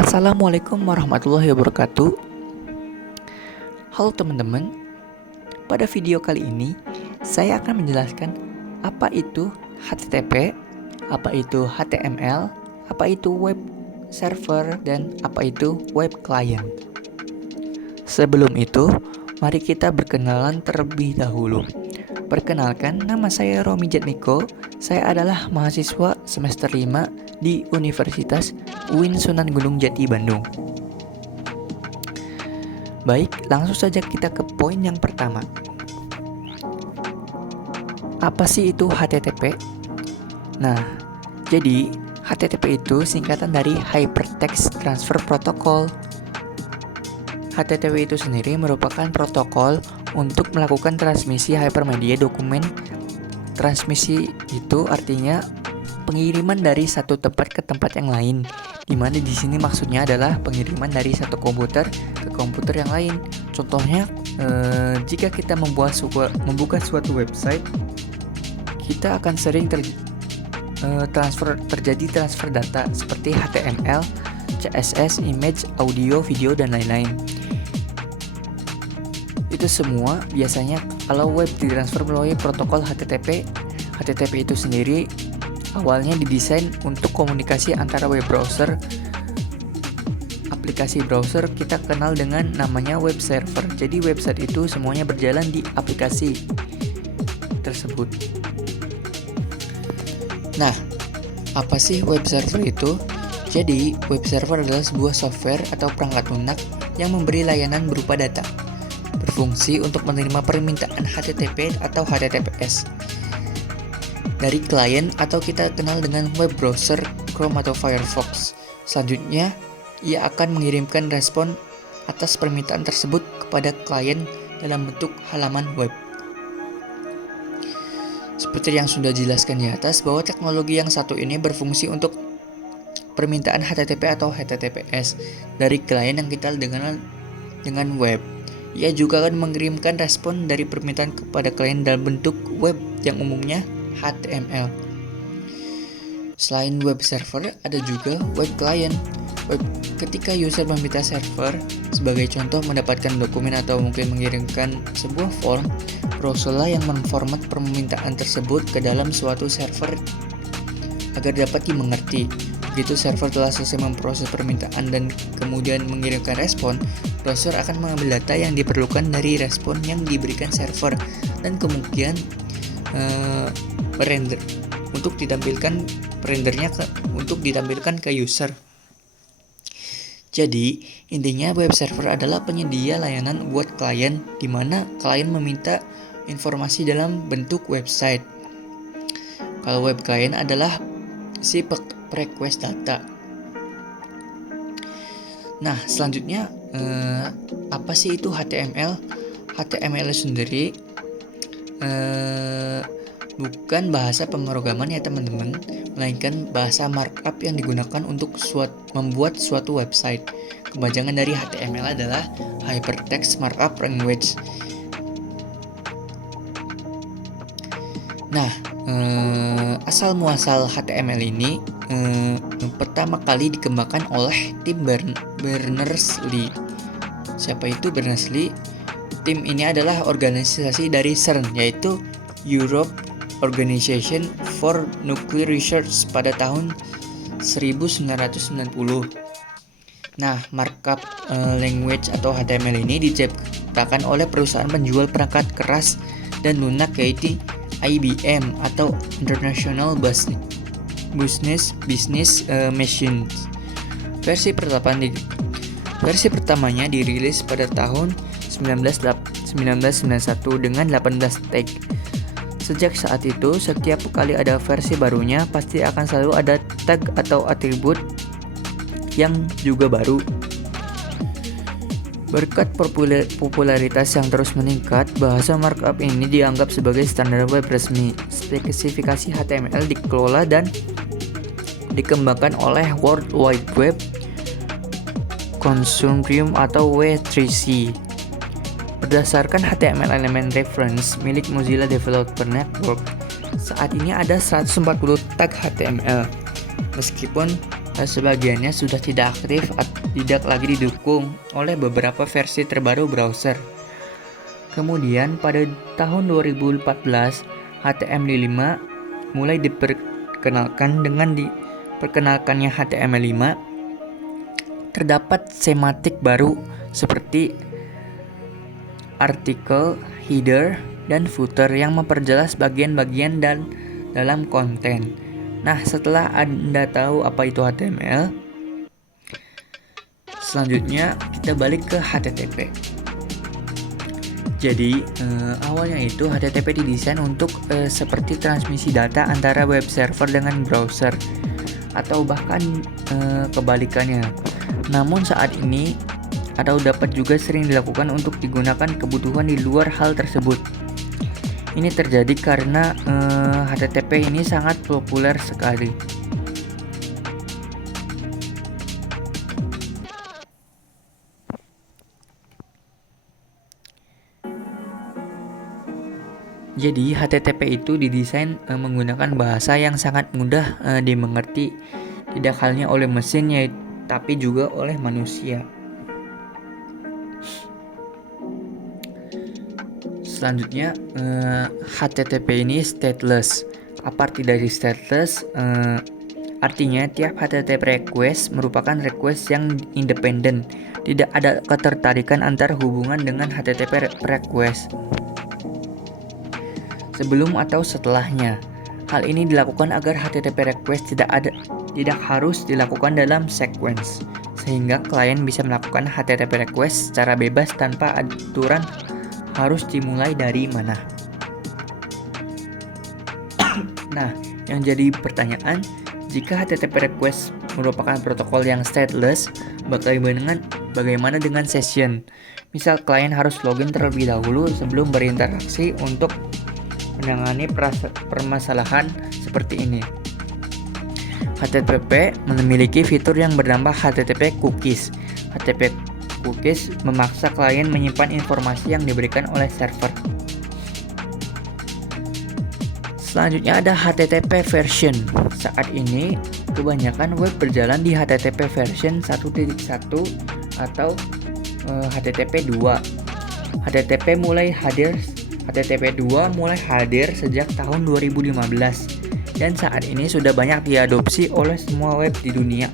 Assalamualaikum warahmatullahi wabarakatuh. Halo teman-teman, pada video kali ini saya akan menjelaskan apa itu HTTP, apa itu HTML, apa itu web server, dan apa itu web client. Sebelum itu, mari kita berkenalan terlebih dahulu. Perkenalkan, nama saya Romi Jatmiko. Saya adalah mahasiswa semester 5 di Universitas UIN Sunan Gunung Jati, Bandung. Baik, langsung saja kita ke poin yang pertama. Apa sih itu HTTP? Nah, jadi HTTP itu singkatan dari Hypertext Transfer Protocol. HTTP itu sendiri merupakan protokol untuk melakukan transmisi hypermedia dokumen. Transmisi itu artinya pengiriman dari satu tempat ke tempat yang lain, di mana di sini maksudnya adalah pengiriman dari satu komputer ke komputer yang lain. Contohnya, jika kita membuka suatu website, kita akan sering terjadi transfer data seperti HTML, CSS, image, audio, video, dan lain-lain. Itu semua biasanya kalau web ditransfer melalui protokol HTTP. HTTP itu sendiri awalnya didesain untuk komunikasi antara web browser. Aplikasi browser kita kenal dengan namanya web server. Jadi website itu semuanya berjalan di aplikasi tersebut. Nah, apa sih web server itu? Jadi, web server adalah sebuah software atau perangkat lunak yang memberi layanan berupa data, berfungsi untuk menerima permintaan HTTP atau HTTPS dari klien atau kita kenal dengan web browser Chrome atau Firefox. Selanjutnya, ia akan mengirimkan respon atas permintaan tersebut kepada klien dalam bentuk halaman web. Seperti yang sudah dijelaskan di atas, bahwa teknologi yang satu ini berfungsi untuk permintaan HTTP atau HTTPS dari klien yang kita dengan web. Ia juga akan mengirimkan respon dari permintaan kepada klien dalam bentuk web yang umumnya HTML. Selain web server, ada juga web client. Ketika user meminta server, sebagai contoh mendapatkan dokumen atau mungkin mengirimkan sebuah form, browserlah yang memformat permintaan tersebut ke dalam suatu server agar dapat dimengerti. Begitu server telah selesai memproses permintaan dan kemudian mengirimkan respon, browser akan mengambil data yang diperlukan dari respon yang diberikan server dan kemudian render untuk ditampilkan ke user. Jadi, intinya web server adalah penyedia layanan buat klien di mana klien meminta informasi dalam bentuk website. Kalau web client adalah si request data. Nah, selanjutnya apa sih itu HTML? HTML sendiri bukan bahasa pemrograman ya teman-teman, melainkan bahasa markup yang digunakan untuk membuat suatu website. Kepanjangan dari HTML adalah Hypertext Markup Language. Nah, asal muasal HTML ini pertama kali dikembangkan oleh tim Berners-Lee. Siapa itu Berners-Lee? Tim ini adalah organisasi dari CERN, yaitu Europe Organization for Nuclear Research pada tahun 1990. Nah, markup language atau HTML ini diciptakan oleh perusahaan penjual perangkat keras dan lunak yaitu IBM atau International Business Machines. Versi pertamanya dirilis pada tahun 1991 dengan 18 tag. Sejak saat itu, setiap kali ada versi barunya, pasti akan selalu ada tag atau atribut yang juga baru. Berkat popularitas yang terus meningkat, bahasa markup ini dianggap sebagai standar web resmi. Spesifikasi HTML dikelola dan dikembangkan oleh World Wide Web Consortium atau W3C. Berdasarkan HTML Element Reference milik Mozilla Developer Network, saat ini ada 140 tag HTML. Meskipun Sebagiannya sudah tidak aktif atau tidak lagi didukung oleh beberapa versi terbaru browser. Kemudian pada tahun 2014, HTML5 mulai diperkenalkan. Dengan diperkenalkannya HTML5, terdapat semantik baru seperti artikel, header, dan footer yang memperjelas bagian-bagian dan dalam konten. Nah, setelah Anda tahu apa itu HTML, selanjutnya kita balik ke HTTP. Jadi, awalnya itu HTTP didesain untuk seperti transmisi data antara web server dengan browser, atau bahkan kebalikannya. Namun saat ini, atau dapat juga sering dilakukan untuk digunakan kebutuhan di luar hal tersebut. Ini terjadi karena HTTP ini sangat populer sekali. Jadi HTTP itu didesain menggunakan bahasa yang sangat mudah dimengerti, tidak hanya oleh mesin tapi juga oleh manusia. Selanjutnya, HTTP ini stateless. Apa arti dari stateless? Artinya tiap HTTP request merupakan request yang independen. Tidak ada ketertarikan antar hubungan dengan HTTP request sebelum atau setelahnya. Hal ini dilakukan agar HTTP request tidak harus dilakukan dalam sequence, sehingga klien bisa melakukan HTTP request secara bebas tanpa aturan harus dimulai dari mana. Nah, yang jadi pertanyaan, jika HTTP request merupakan protokol yang stateless, bagaimana dengan session? Misal klien harus login terlebih dahulu sebelum berinteraksi untuk menangani permasalahan seperti ini. HTTP memiliki fitur yang bernama HTTP cookies. HTTP cookies memaksa klien menyimpan informasi yang diberikan oleh server. Selanjutnya ada HTTP version. Saat ini kebanyakan web berjalan di HTTP version 1.1 atau HTTP 2. HTTP 2 mulai hadir sejak tahun 2015 dan saat ini sudah banyak diadopsi oleh semua web di dunia.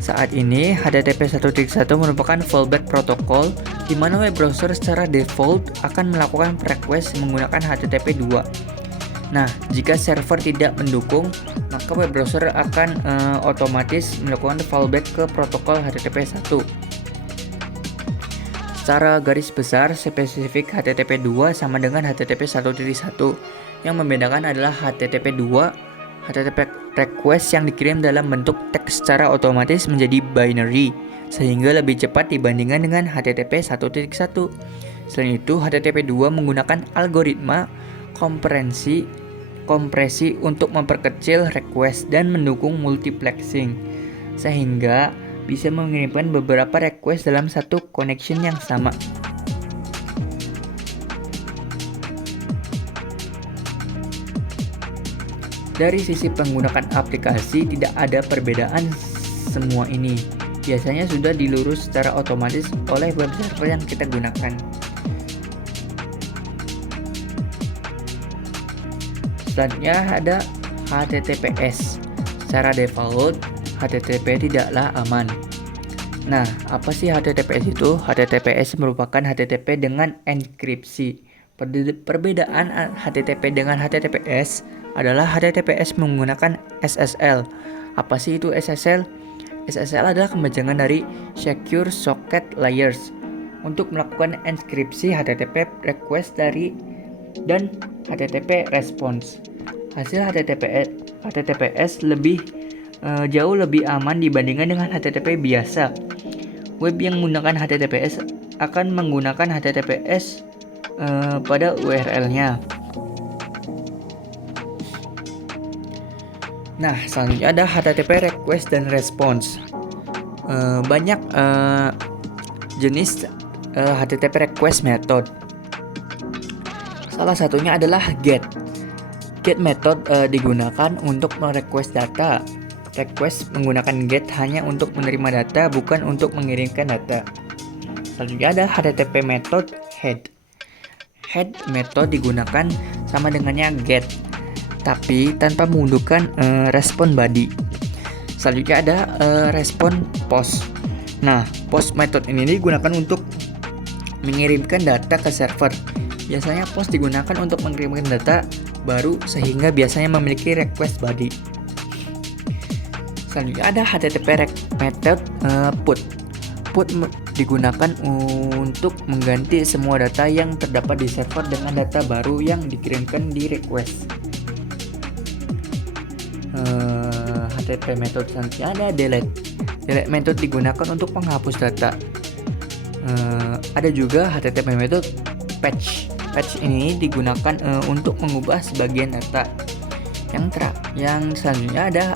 Saat ini, HTTP 1.1 merupakan fallback protokol di mana web browser secara default akan melakukan request menggunakan HTTP 2. Nah, jika server tidak mendukung, maka web browser akan otomatis melakukan fallback ke protokol HTTP 1. Secara garis besar, spesifik HTTP 2 sama dengan HTTP 1.1. Yang membedakan adalah HTTP 2 HTTP request yang dikirim dalam bentuk teks secara otomatis menjadi binary, sehingga lebih cepat dibandingkan dengan HTTP 1.1. Selain itu, HTTP 2 menggunakan algoritma kompresi untuk memperkecil request dan mendukung multiplexing, sehingga bisa mengirimkan beberapa request dalam satu connection yang sama. Dari sisi penggunaan aplikasi, tidak ada perbedaan semua ini. Biasanya sudah dilurus secara otomatis oleh web server yang kita gunakan. Selanjutnya ada HTTPS. Secara default, HTTP tidaklah aman. Nah, apa sih HTTPS itu? HTTPS merupakan HTTP dengan enkripsi. Perbedaan HTTP dengan HTTPS adalah HTTPS menggunakan SSL. Apa sih itu SSL? SSL adalah kepanjangan dari Secure Socket Layers untuk melakukan enkripsi HTTP request dan HTTP response. Hasil HTTPS jauh lebih aman dibandingkan dengan HTTP biasa. Web yang menggunakan HTTPS akan menggunakan HTTPS pada URL-nya. Nah, selanjutnya ada HTTP request dan response. Banyak jenis HTTP request method. Salah satunya adalah GET. GET method digunakan untuk merequest data. request menggunakan GET hanya untuk menerima data, bukan untuk mengirimkan data. Selanjutnya ada HTTP method head. Head method digunakan sama dengannya GET, tapi tanpa menggunakan respon body. Selanjutnya ada respon post. Nah, post method ini digunakan untuk mengirimkan data ke server. Biasanya post digunakan untuk mengirimkan data baru sehingga biasanya memiliki request body. Selanjutnya ada HTTP method put. Put digunakan untuk mengganti semua data yang terdapat di server dengan data baru yang dikirimkan di request. HTTP method selanjutnya ada delete. Delete method digunakan untuk menghapus data. Ada juga HTTP method patch. Patch ini digunakan untuk mengubah sebagian data. Yang selanjutnya ada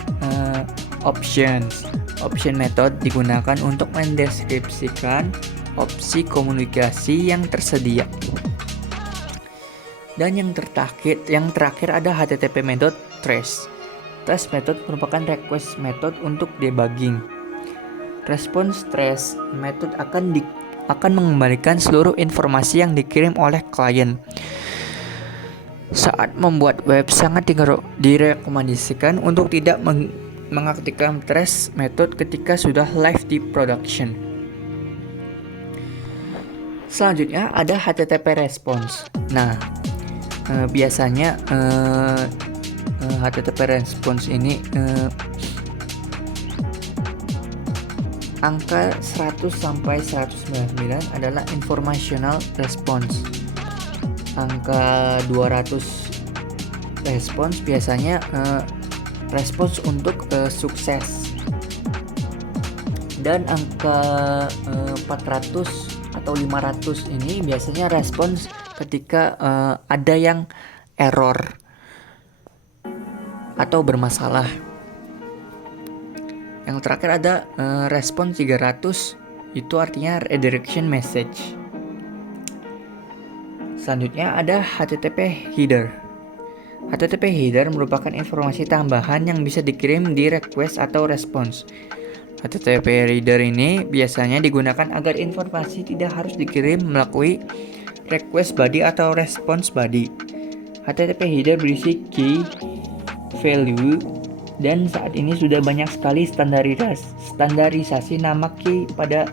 options. Option method digunakan untuk mendeskripsikan opsi komunikasi yang tersedia. Dan yang terakhir ada HTTP method trace. Trace method merupakan request method untuk debugging. Response trace method akan mengembalikan seluruh informasi yang dikirim oleh klien. Saat membuat web sangat direkomendasikan untuk tidak mengaktifkan trace method ketika sudah live di production. Selanjutnya ada HTTP response. Nah, biasanya HTTP response ini angka 100 sampai 199 adalah informational response. Angka 200 response biasanya respons untuk sukses, dan angka 400 atau 500 ini biasanya respons ketika ada yang error atau bermasalah. Yang terakhir ada respons 300, itu artinya redirection message. Selanjutnya ada HTTP header. HTTP header merupakan informasi tambahan yang bisa dikirim di request atau response. HTTP header ini biasanya digunakan agar informasi tidak harus dikirim melalui request body atau response body. HTTP header berisi key, value, dan saat ini sudah banyak sekali standarisasi nama key pada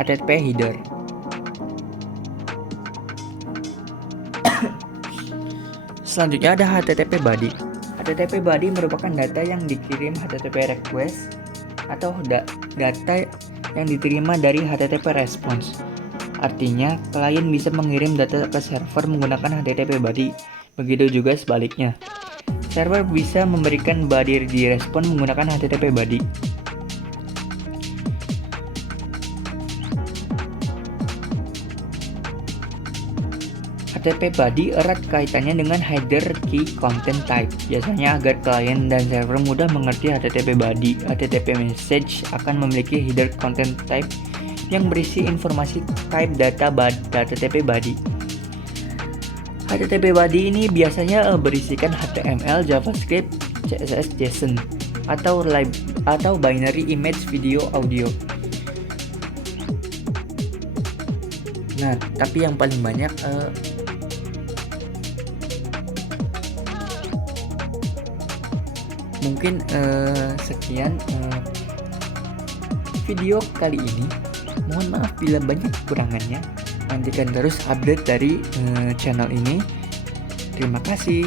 HTTP header. Selanjutnya ada HTTP body. HTTP body merupakan data yang dikirim HTTP request atau data yang diterima dari HTTP response. Artinya, klien bisa mengirim data ke server menggunakan HTTP body. Begitu juga sebaliknya. Server bisa memberikan body di respon menggunakan HTTP body. HTTP body erat kaitannya dengan header key content type. Biasanya agar klien dan server mudah mengerti HTTP body, HTTP message akan memiliki header content type yang berisi informasi type data HTTP body. HTTP body ini biasanya berisikan HTML, JavaScript, CSS, JSON, atau binary image, video, audio. Nah, tapi yang paling banyak mungkin sekian video kali ini. Mohon maaf bila banyak kekurangannya. Nantikan terus update dari channel ini. Terima kasih.